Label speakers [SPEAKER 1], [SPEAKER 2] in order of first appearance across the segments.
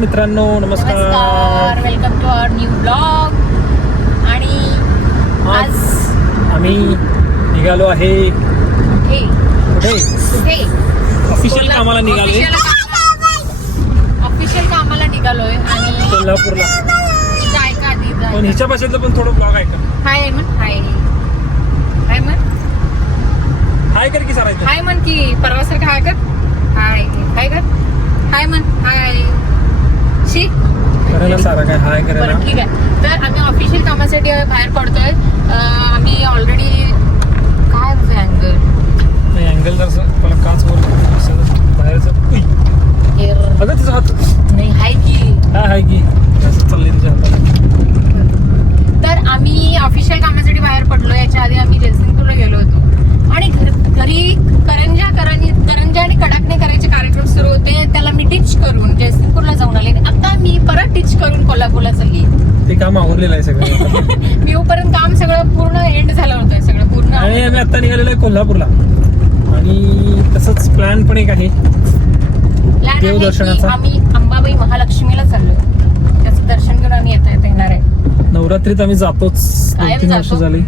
[SPEAKER 1] मित्रांनो
[SPEAKER 2] नमस्कार. Welcome to our new blog आणि आज
[SPEAKER 1] आम्ही निघालो आहे.
[SPEAKER 2] कुठे?
[SPEAKER 1] ऑफिशियल कामाला निघालोय.
[SPEAKER 2] ऑफिशियल कामाला निघालोय आणि
[SPEAKER 1] कोल्हापूरला.
[SPEAKER 2] जाय का आधी
[SPEAKER 1] पण हिच्या भाषेतलं पण थोडं ब्लॉग आहे का?
[SPEAKER 2] हाय म्हण. हाय. हाय म्हण.
[SPEAKER 1] हाय कर की सरायचं
[SPEAKER 2] हाय म्हण की परवासारखं हाय कर. हाय. हाय कर. हाय म्हण. हाय. शी
[SPEAKER 1] करायला सारा काय? हाय करायला.
[SPEAKER 2] ठीक आहे. तर आम्ही ऑफिशियल कामासाठी बाहेर पडतोय. आम्ही ऑलरेडी काय अँगल
[SPEAKER 1] नाही अँगल जर मला काच वर बाहेरचं. अगं तुझा हात.
[SPEAKER 2] नाही हाय की.
[SPEAKER 1] काय आहे की. असं चाललंय तुझ्या हाताला
[SPEAKER 2] तर आम्ही ऑफिशियल कामासाठी बाहेर पडलो याच्या आधी आम्ही जयसिंगपूरला गेलो होतो. आणि घर- घरी करंजा करानी करंजा आणि कडाकणे करायचे कार्यक्रम सुरू होते. त्याला मी टिच करून जयसिंगपूरला जाऊन आले. आता मी परत टिच करून कोल्हापूरला चालली.
[SPEAKER 1] ते काम आवरलेलं आहे सगळं.
[SPEAKER 2] मी येऊपर्यंत काम सगळं पूर्ण एंड झालं होतं सगळं पूर्ण.
[SPEAKER 1] आणि आम्ही आता निघालेलो आहे कोल्हापूरला. आणि तसंच प्लॅन पण एक आहे. देवदर्शनाचा.
[SPEAKER 2] आम्ही अंबाबाई महालक्ष्मीला चाललोय. त्याचं दर्शन घेऊन आम्ही येता येता येणार आहे.
[SPEAKER 1] नवरात्रीत आम्ही जातोच. तीन वर्ष. झाली.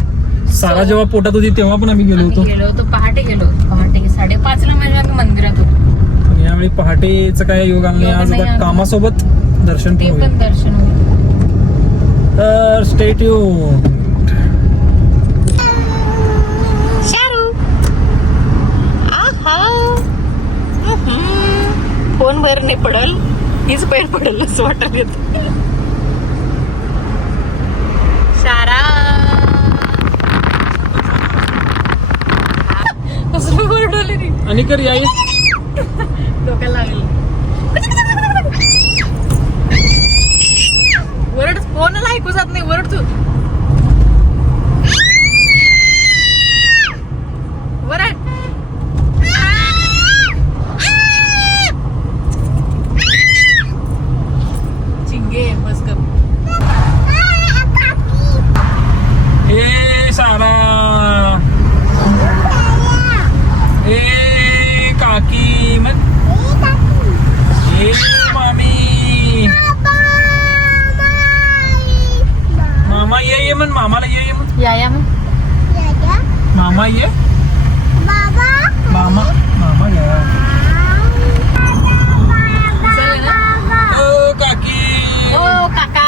[SPEAKER 1] सारा जेव्हा पोटात होती तेव्हा पण आम्ही गेलो होतो.
[SPEAKER 2] गेलो होतो पहाटे गेलो होतो पहाटे साडेपाच ला म्हणजे आम्ही मंदिरात होतो
[SPEAKER 1] यावेळी पहाटेचं काय योग
[SPEAKER 2] योग
[SPEAKER 1] आज
[SPEAKER 2] नाही
[SPEAKER 1] आता
[SPEAKER 2] आलं.
[SPEAKER 1] कामासोबत दर्शन
[SPEAKER 2] ते
[SPEAKER 1] पण
[SPEAKER 2] दर्शन होईल.
[SPEAKER 1] तर स्टेट यू
[SPEAKER 2] शारू फोन वर नाही पडल. हीच पैर पडेल असं वाटत येत. शारा कसं ओरडले रे
[SPEAKER 1] आणि कर याई
[SPEAKER 2] डोक्याला लागलं. वरड फोनला ऐकू जात नाही वरड तू. वरड. चिंगे बस कर.
[SPEAKER 1] ए सारा. ए मामी मामा ये ये म्हण मामाला ये ये म्हण
[SPEAKER 2] या या मग
[SPEAKER 1] मामा ये मामा मामा या
[SPEAKER 2] चल ना
[SPEAKER 1] ओ काकी
[SPEAKER 2] ओ काका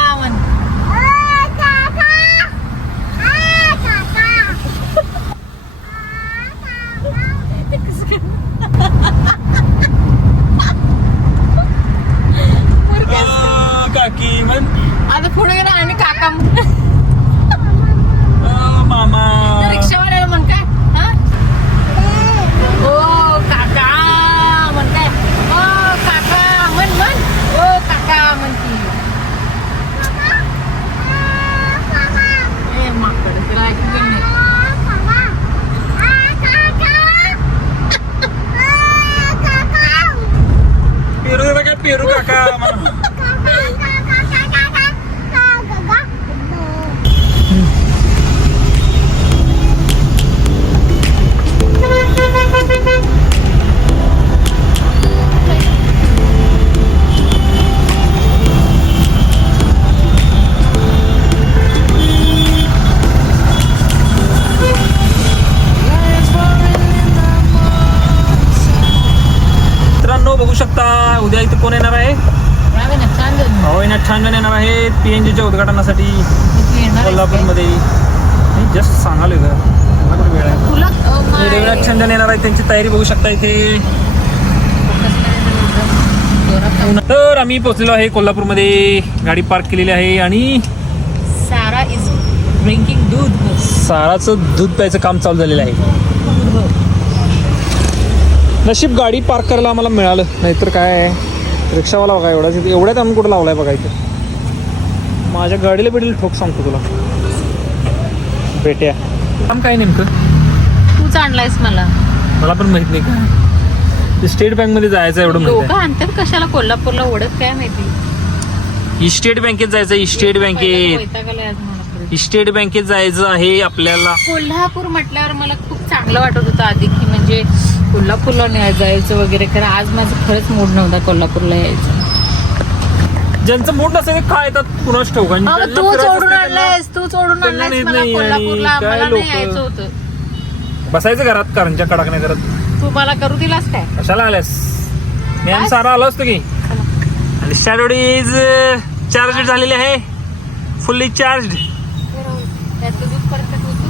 [SPEAKER 1] छंदन येणार आहे त्यांची तयारी बघू शकता इथे. तर आम्ही पोहोचलेलो आहे कोल्हापूरमध्ये. गाडी पार्क केलेली आहे आणि
[SPEAKER 2] सारा इज ड्रिंकिंग दूध.
[SPEAKER 1] साराचं दूध प्यायचं काम चालू झालेलं आहे. नशीब गाडी पार्क करायला आम्हाला मिळालं. नाहीतर काय? आहे, रिक्षावाला बघा एवढ्याच एवढ्यात आम्ही कुठं लावलाय बघा इथे. माझ्या गाडीला भेटेल ठोक सांगतो तुला. भेट्या. काम काय नेमकं?
[SPEAKER 2] आणलायस मला?
[SPEAKER 1] मला पण माहीत नाही का ते स्टेट बँकमध्ये जायचं एवढं
[SPEAKER 2] लोक आणतात कशाला? कोल्हापूरला ओढत काय माहिती?
[SPEAKER 1] स्टेट बँकेत जायचं स्टेट बँकेत.
[SPEAKER 2] वैताग आलाय आज मला परत.
[SPEAKER 1] स्टेट बँकेत जायचं आहे आपल्याला.
[SPEAKER 2] कोल्हापूर म्हटल्यावर मला खूप चांगलं वाटत होतं आधी की म्हणजे कोल्हापूरला नाही जायचं वगैरे खरं आज माझं खरंच मूड नव्हता कोल्हापूरला यायचं.
[SPEAKER 1] ज्यांचं मूड नसेल ते काय येतात? कुणाच ठेवू आणि
[SPEAKER 2] अगं
[SPEAKER 1] ज्यांना
[SPEAKER 2] तू
[SPEAKER 1] फिरायचं
[SPEAKER 2] सोडून
[SPEAKER 1] असतं त्यांना
[SPEAKER 2] आणलायस तू
[SPEAKER 1] त्यांना
[SPEAKER 2] आणलायस
[SPEAKER 1] नेत
[SPEAKER 2] मला
[SPEAKER 1] नाही आणि
[SPEAKER 2] कोल्हापूरला.
[SPEAKER 1] काय
[SPEAKER 2] मला नाही
[SPEAKER 1] लोकं.
[SPEAKER 2] यायचं होतं.
[SPEAKER 1] बसायचं घरात कारंच्या कडक नाही करत.
[SPEAKER 2] तू मला करू दिलास काय?
[SPEAKER 1] कशाला आल्यास? मी आणि सारा आलो असतो की. आणि शॅडोडी इज चार्ज झालेली आहे. फुल्ली चार्ज
[SPEAKER 2] त्यातलं दूध परत टाकू तू?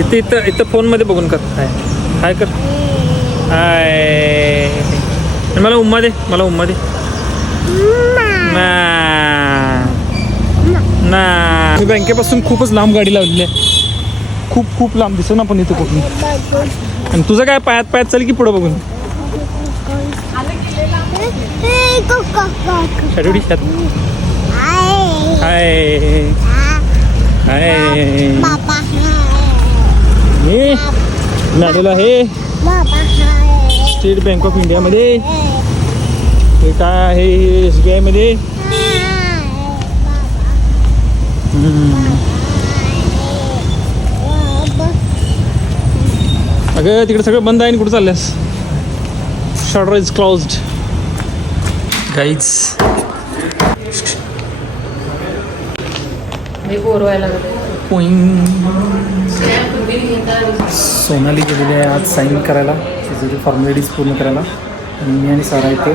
[SPEAKER 1] इथे इथं इथं फोनमध्ये बघून कर. हाय. हाय कर. हाय. आणि मला उम्मा दे. मला उम्मा दे. ना. ना. मी बँकेपासून खूपच लांब गाडी लावलेली आहे. खूप खूप लांब दिसत ना पण इथं कुठून आणि तुझं काय पायात पायात चाल की पुढं बघून? हाय. हाय. हे नालेला आहे स्टेट बँक ऑफ इंडियामध्ये. हे काय आहे? एस बी आयमध्ये अगं तिकडे सगळं बंद आहे आणि कुठं चालल्यास? शटर इज क्लोज्ड
[SPEAKER 2] लागले.
[SPEAKER 1] सोनाली गेलेली आहे आज साईन करायला. तिचे फॉर्मॅलिटीज पूर्ण करायला. आणि मी आणि सारा इथे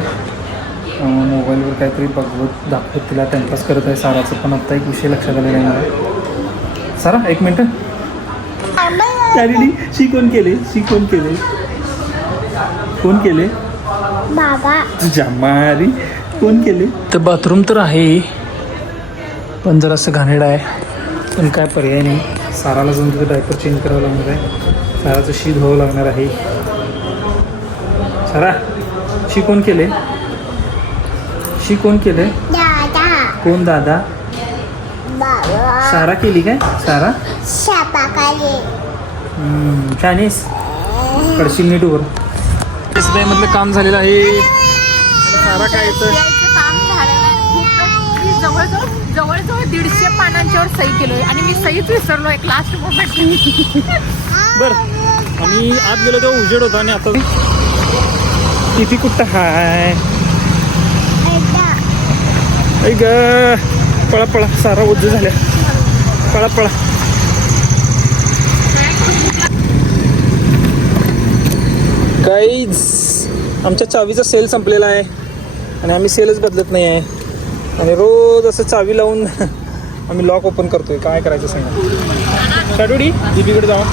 [SPEAKER 1] मोबाईलवर काहीतरी बघवत दाखवत तिला टाइमपास करत आहे साराचं. पण आत्ता एक विषय लक्षात आलेला आहे मला. सारा एक मिनटं. चालेली शी कोण केले? शी कोण केले? कोण केले?
[SPEAKER 3] बाबा.
[SPEAKER 1] जमारी. कोण केले? तर बाथरूम तर आहे. पण जरासं घाणेरडं आहे. पण काय पर्याय नाही. साराला जाऊन तिथं डायपर चेंज करावं लागणार आहे. साराचं शी धुवावं लागणार आहे. सारा शी कोण केले? शी कोण केले?
[SPEAKER 3] दादा.
[SPEAKER 1] कोण दादा?
[SPEAKER 3] बाबा.
[SPEAKER 1] सारा केली काय? सारा? चायनीज कडशील नीट वर मधलं काम झालेलं आहे. सारा काय
[SPEAKER 2] जवळजवळ जवळजवळ दीडशे पानांच्यावर सही केलोय आणि मी सहीच विसरलो एक लास्ट मोमेंट
[SPEAKER 1] बर. आम्ही आत गेलो तेव्हा उजेड होता आणि आता किती कुठं हाय? ऐ ग. पळा पळा. सारा उज्ज झाल्या. पळा पळा. काहीच आमच्या चावीचा सेल संपलेला आहे आणि आम्ही सेलच बदलत नाही आहे. आणि रोज असं चावी लावून आम्ही लॉक ओपन करतोय. काय करायचं सांगा? शाडुडी दीपीकडे जाऊ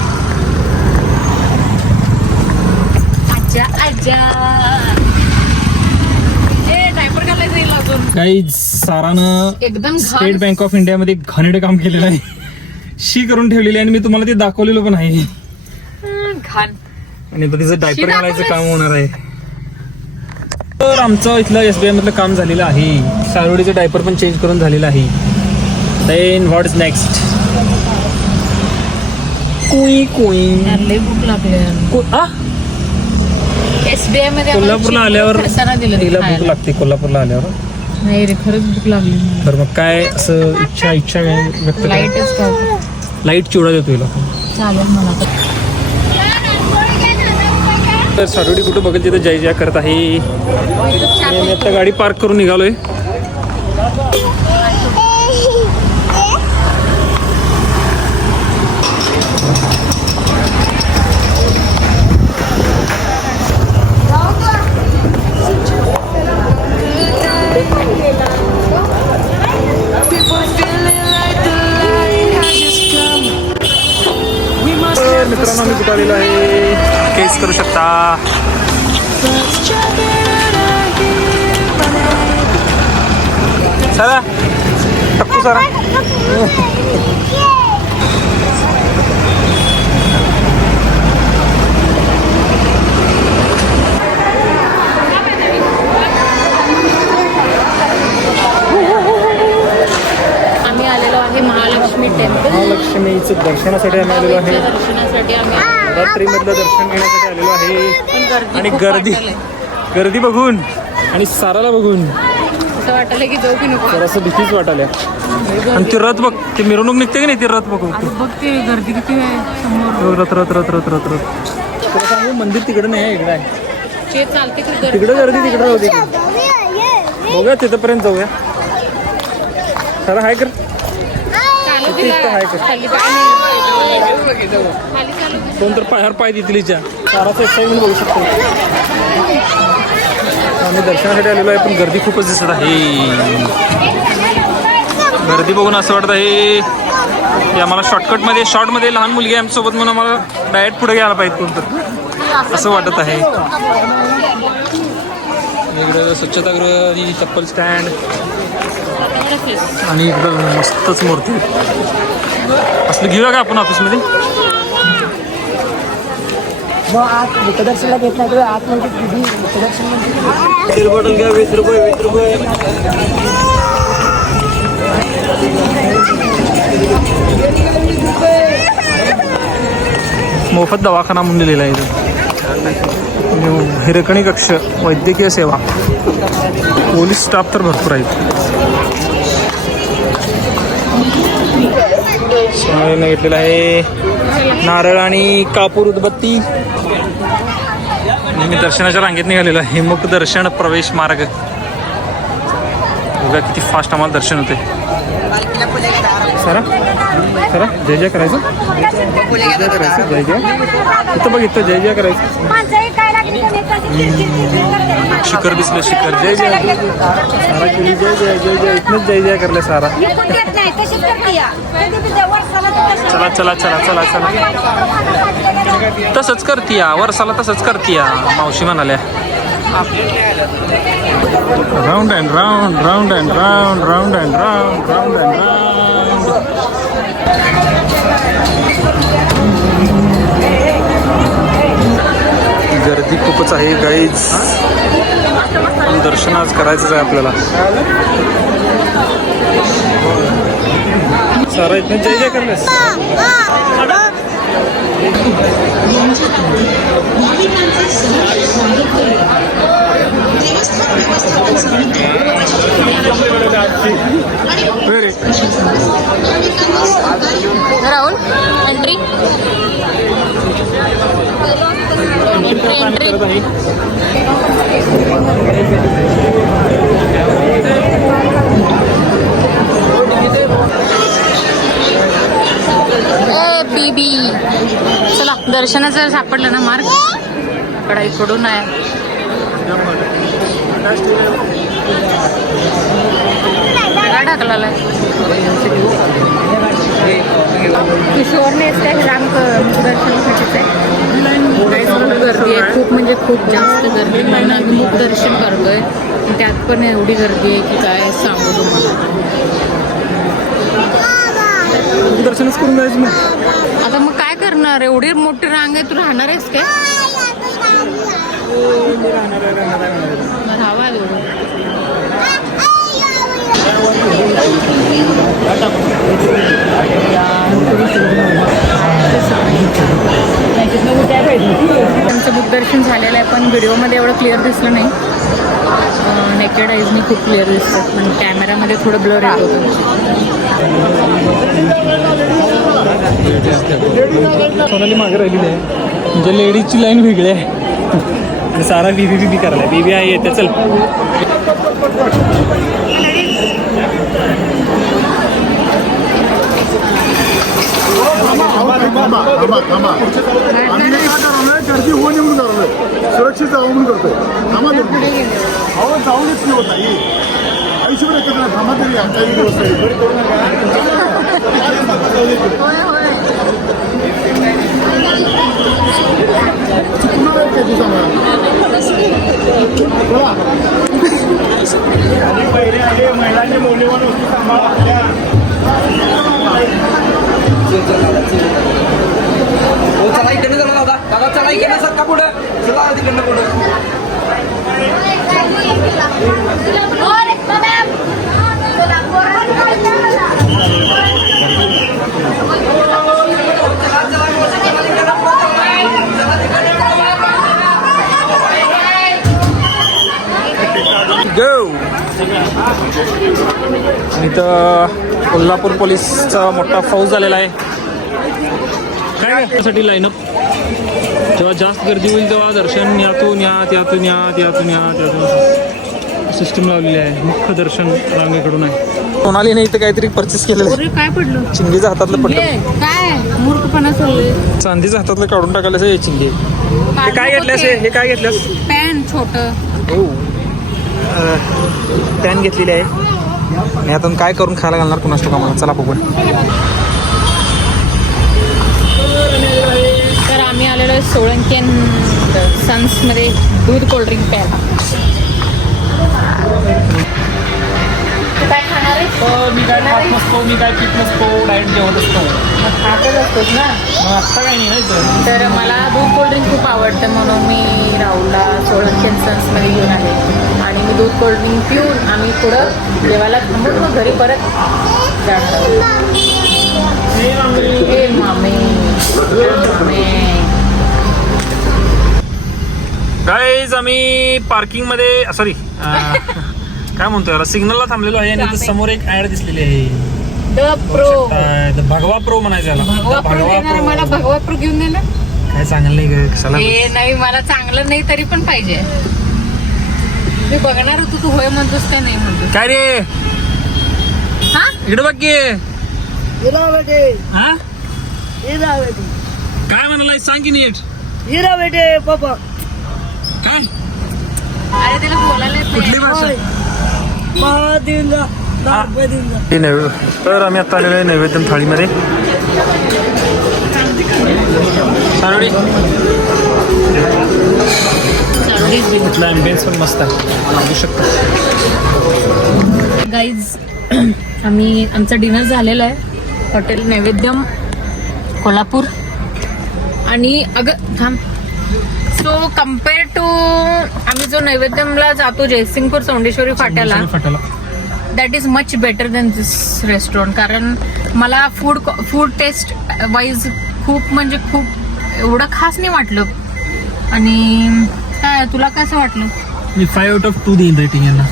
[SPEAKER 1] काही सारानं
[SPEAKER 2] एकदम
[SPEAKER 1] स्टेट बँक ऑफ इंडियामध्ये घाणेडे काम केलेलं आहे. शी करून ठेवलेली आहे आणि मी तुम्हाला ते दाखवलेलं पण आहे.
[SPEAKER 2] घाण
[SPEAKER 1] आणि आता तिचं डायपर घालायचं? काम होणार आहे. तर आमचं इथलं एस बी आय मधलं काम झालेलं आहे. सारोडीचं डायपर पण चेंज करून झालेलं आहे. देन व्हॉट इज नेक्स्ट कुई कुई?
[SPEAKER 2] एसबीआयमध्ये
[SPEAKER 1] कोल्हापूरला आल्यावर तिला भूक. लागते कोल्हापूरला आल्यावर.
[SPEAKER 2] नाही रे खरंच भूक लागली.
[SPEAKER 1] तर मग काय असं इच्छा इच्छा व्यक्त
[SPEAKER 2] लाईटच
[SPEAKER 1] लाइट चिवडा देतो हिला
[SPEAKER 2] चालेल मला. तर.
[SPEAKER 1] सारोडी कुठं बघेल तिथं जय जय करत आहे मी आता गाडी पार्क करून निघालोय दर्शनासाठी आम्ही आलेलो आहे.
[SPEAKER 2] दर्शनासाठी आम्ही
[SPEAKER 1] रात्रीमधलं दर्शन घेण्यासाठी आलेलो आहे. आणि गर्दी. गर्दी बघून आणि साराला बघून.
[SPEAKER 2] असं वाटलं की जाऊ की नको.
[SPEAKER 1] असं भीतीच वाटायला. आणि ते रथ बघ ते मिरवणूक निघते की नाही ते रथ बघू?
[SPEAKER 2] बघ ते गर्दी किती आहे समोर.
[SPEAKER 1] रथ रथ रथ रथ रथ रथ. तुला सांगू मंदिर तिकडे नाही आहे इकडे आहे.
[SPEAKER 2] चालते
[SPEAKER 1] तिकडं गर्दी तिकडं की. बघूया तिथंपर्यंत जाऊया. खरं हाय कर. कोण तर पायावर पाय देतील हिच्या. एक्साइटमेंट बघू शकतो. आम्ही दर्शनासाठी आलेलो आहे पण गर्दी खूपच दिसत आहे. गर्दी बघून असं वाटत आहे की आम्हाला शॉर्टकटमध्ये शॉर्टमध्ये लहान मुलगी आमच्यासोबत म्हणून आम्हाला डायरेक्ट पुढे घ्यायला पाहिजे कोणतं असं वाटत आहे. स्वच्छतागृह आणि चप्पल स्टँड आणि इकडं मस्तच मूर्ती. असलं घेऊया का आपण ऑफिसमध्ये?
[SPEAKER 4] मग आत मुखदर्शनला घेत नाही तर आतमध्ये तुझी मुखदर्शन
[SPEAKER 1] तेल बॉटल घ्या वीस रुपये वीस रुपये. मोफत दवाखाना म्हणून लिहिलेला आहे इथं. हिरकणी कक्ष वैद्यकीय सेवा. पोलीस स्टाफ तर भरपूर आहेत. सोनालीनं घेतलेलं आहे नारळ आणि कापूर उदबत्ती. आणि मी दर्शनाच्या रांगेत निघालेलो आहे. मुख दर्शन प्रवेश मार्ग. बघा किती फास्ट आम्हाला दर्शन होते सरा? सरा? जय जय करायचं? जय जय करायचं? जय जय? इथं बघ इथं जय जय करायचं. शिखर दिसलं शिखर. जय जय. जय जय. सारा केली जय जय जय जय. इथनंच जय जय करले सारा. चला चला चला चला चला तसंच करतीया वर्षाला तसंच करतीया मावशी म्हणाल्या. Round and round round and round round and round round and round गर्दी खूपच आहे गाईज दर्शन आज करायचंच आहे आपल्याला. सारा जय जय करलेस Very.
[SPEAKER 2] Rahul entry entry entry
[SPEAKER 1] करत आहे
[SPEAKER 2] ए बीबी चला दर्शनाचं जर सापडलं ना मार्ग. कडाईकडून आहे. काय टाकलेला आहे किशोरने राम दर्शनासाठीच आहे. गर्दी आहे. खूप म्हणजे खूप जास्त गर्दी म्हणून आम्ही मुख दर्शन करतोय. त्यात पण एवढी गर्दी आहे की काय सांगू तुम्हाला.
[SPEAKER 1] दर्शनच करून जायचं मग
[SPEAKER 2] आता मग काय करणार? एवढी मोठी रांग आहे तू राहणार आहेस काय? राहावा एवढं त्यांचं बुक दर्शन झालेलं आहे पण व्हिडिओमध्ये एवढं क्लिअर दिसलं नाही. नेकेड आईजनी खूप क्लिअर दिसतं पण कॅमेरामध्ये थोडं ब्लर येत होतं.
[SPEAKER 1] सोनाली मागे राहिलेली आहे म्हणजे लेडीजची लाईन वेगळी आहे. सारा बीबी बीबी करायला बीबी आहे येते चल.
[SPEAKER 5] गर्दी होऊ नये म्हणून करतोय सुरक्षित जावं म्हणून करतोय थांबा दोन मिनिटं. अहो जाऊनच नाही होत आई आयुष्यभर एकत्र नाही. थांबा तरी आमच्या ही व्यवस्था आहे. चुकणार आहे का तुझा मला?
[SPEAKER 6] हो चला इकडनं चला दादा दादा चला इकडनं सरका पुढं चला तिकडनं पुढं
[SPEAKER 1] गो इथं कोल्हापूर पोलीसचा मोठा फौज झालेला आहे. काय त्यासाठी लाईनअप जेव्हा जास्त गर्दी होईल तेव्हा दर्शन यातून यात यातून यात यातून यात यातून सिस्टम लावलेली आहे. मुख्य दर्शन रांगेकडून आहे. सोनालीने इथं काहीतरी परचेस केलेलं आहे.
[SPEAKER 2] काय पडलं?
[SPEAKER 1] चिंगीच्या हातातलं पडलं.
[SPEAKER 2] काय मूर्खपणा चाललंय
[SPEAKER 1] चांदीच्या हातातलं काढून टाकायला हे चिंगी. हे काय घेतल्यास हे? हे काय घेतल्यास
[SPEAKER 2] पॅन छोट.
[SPEAKER 1] हो. पॅन घेतलेली आहे. आणि आता काय करून खायला घालणार कुणास कामाला चला बघू
[SPEAKER 2] सन्समध्ये दूध कोल्ड्रिंक प्यायला. काय खाणार आहे
[SPEAKER 1] मी काय खात नसतो मी काय पीत नसतो जेवत असतो.
[SPEAKER 2] खातच असतोस ना?
[SPEAKER 1] मग आत्ता काय नाही ना
[SPEAKER 2] तर मला दूध कोल्ड्रिंक खूप आवडतं म्हणून मी राहुलला सोळंकी सन्समध्ये घेऊन आले. आणि मी दूध कोल्ड्रिंक पिऊन आम्ही पुढं देवाला थांबून मग घरी परत जाणार आहोत. मामे. मामे.
[SPEAKER 1] गाईज आम्ही पार्किंगमध्ये सॉरी काय म्हणतो याला? सिग्नलला थांबलेलो आहे आणि इथं समोर एक ऍड दिसलेली आहे.
[SPEAKER 2] The pro.
[SPEAKER 1] The भगवा प्रो म्हणायचं याला.
[SPEAKER 2] भगवा
[SPEAKER 1] The
[SPEAKER 2] प्रो देणार मला भगवा प्रो घेऊन देणार?
[SPEAKER 1] काय चांगलं नाही ग कशाला
[SPEAKER 2] हे नाही मला चांगलं नाही तरी पण पाहिजे. मी बघणार होतो तू होय म्हणतोस काय नाही म्हणतोस?
[SPEAKER 1] काय रे?
[SPEAKER 2] हा?
[SPEAKER 1] इकडे बघ की.
[SPEAKER 4] बेटे
[SPEAKER 1] हा? काय म्हणाला सांग की नीट.
[SPEAKER 4] हिरा बेटे पप्पा.
[SPEAKER 1] काय?
[SPEAKER 2] अरे त्याला बोलायला येत
[SPEAKER 1] कुठली. भाषा?
[SPEAKER 4] महा देऊन जा दहा रुपये देऊन जा.
[SPEAKER 1] हे नैवेद्य तर आम्ही आता आलेलो आहे नैवेद्यम थाळीमध्ये. ॲम्बियन्स पण मस्त आहे शकतो
[SPEAKER 2] गाईज आम्ही आमचं डिनर झालेलं आहे. हॉटेल नैवेद्यम कोल्हापूर. आणि अगं थांब. सो कंपेअर टू आम्ही जो नैवेद्यमला जातो जयसिंगपूर चौंडेश्वरी फाट्याला
[SPEAKER 1] फाट्याला.
[SPEAKER 2] That is much better than this restaurant कारण मला फूड फूड टेस्ट वाईज खूप म्हणजे खूप एवढं खास नाही वाटलं. आणि काय तुला कसं वाटलं?
[SPEAKER 1] मी फाईव्ह आउट ऑफ टू देईन रेटिंग यांना.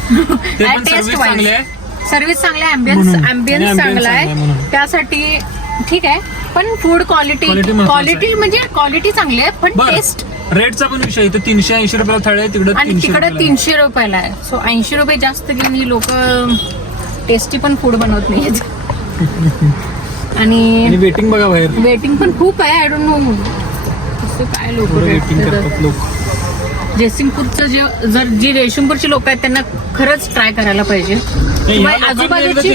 [SPEAKER 2] टेस्ट
[SPEAKER 1] चांगली आहे.
[SPEAKER 2] सर्व्हिस चांगली आहे अँबियन्स
[SPEAKER 1] ambience
[SPEAKER 2] चांगला
[SPEAKER 1] आहे.
[SPEAKER 2] त्यासाठी ठीक आहे. पण फूड क्वालिटी
[SPEAKER 1] Quality महत्वाचं
[SPEAKER 2] क्वालिटी
[SPEAKER 1] आहे.
[SPEAKER 2] म्हणजे क्वालिटी चांगली आहे पण
[SPEAKER 1] बर.
[SPEAKER 2] टेस्ट
[SPEAKER 1] रेटचा पण विषय इथं तीनशे ऐंशी रुपयाला थाळी आहे तिकडे
[SPEAKER 2] आणि तिकडे. तीनशे रुपयाला आहे. सो ऐंशी रुपये जास्त घेऊन ही लोक टेस्टी पण फूड बनवत नाही
[SPEAKER 1] आणि
[SPEAKER 2] आणि
[SPEAKER 1] वेटिंग बघा बाहेर.
[SPEAKER 2] वेटिंग पण खूप आहे. आय डोंट नो काय लोक
[SPEAKER 1] वेटिंग करतात लोक.
[SPEAKER 2] जयसिंगपूरचं जे जर जी रेशीमपूरची लोक आहेत त्यांना खरंच ट्राय करायला पाहिजे.
[SPEAKER 1] पाहिजे.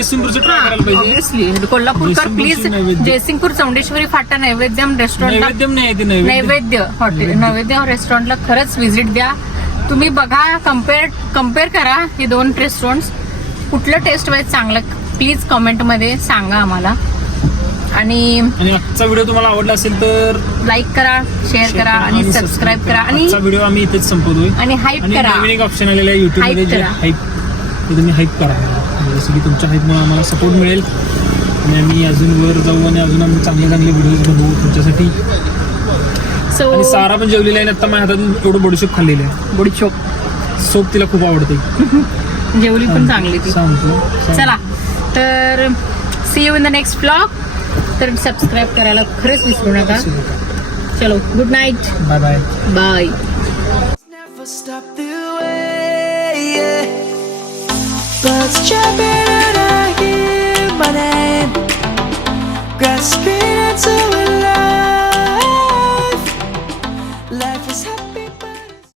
[SPEAKER 2] ऑब्विसली कोल्हापूरकर प्लीज. जयसिंगपूर चौंडेश्वरी फाटा नैवेद्यम
[SPEAKER 1] नैवेद्य.
[SPEAKER 2] नैवेद्य हॉटेल नैवेद्य. रेस्टॉरंटला खरंच व्हिजिट द्या. तुम्ही बघा कंपेअर कंपेअर करा हे दोन रेस्टॉरंट कुठलं टेस्ट वाईज चांगलं प्लीज कमेंटमध्ये सांगा आम्हाला. आणि
[SPEAKER 1] आणि आजचा व्हिडिओ तुम्हाला आवडला असेल तर
[SPEAKER 2] लाईक करा शेअर करा आणि सबस्क्राईब करा. आणि
[SPEAKER 1] आजचा व्हिडिओ आम्ही इथेच संपवतोय.
[SPEAKER 2] आणि हाईप
[SPEAKER 1] आणि
[SPEAKER 2] करा.
[SPEAKER 1] नवीन एक ऑप्शन आलेला आहे युट्यूबमध्ये
[SPEAKER 2] Hype
[SPEAKER 1] जे
[SPEAKER 2] करा.
[SPEAKER 1] हाईप ते तुम्ही हाईप करा. म्हणजे जसं की तुमच्या हाईपमुळे आम्हाला सपोर्ट मिळेल. आणि आम्ही अजून वर जाऊ आणि अजून आम्ही चांगले चांगले व्हिडिओज बनवू तुमच्यासाठी.
[SPEAKER 2] सो
[SPEAKER 1] सारा पण जेवलेला आहे आणि आता माझ्या हातातून एवढं बडीशोप खाल्लेलं आहे.
[SPEAKER 2] बडीशोप.
[SPEAKER 1] सोप तिला खूप आवडते.
[SPEAKER 2] जेवली पण चांगली ती.
[SPEAKER 1] सांगतो
[SPEAKER 2] चला तर see you in the next blog तर सबस्क्राईब करायला खरंच विसरू नका. चलो good night
[SPEAKER 1] bye bye
[SPEAKER 7] bye grasping into